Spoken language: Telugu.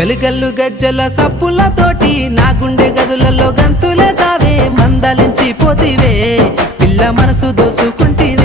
గలిగల్లు గజ్జల సప్పులతోటి నా గుండె గదులలో గంతులే సావే మందలించి పోతివే పిల్ల మనసు దోసుకుంటివే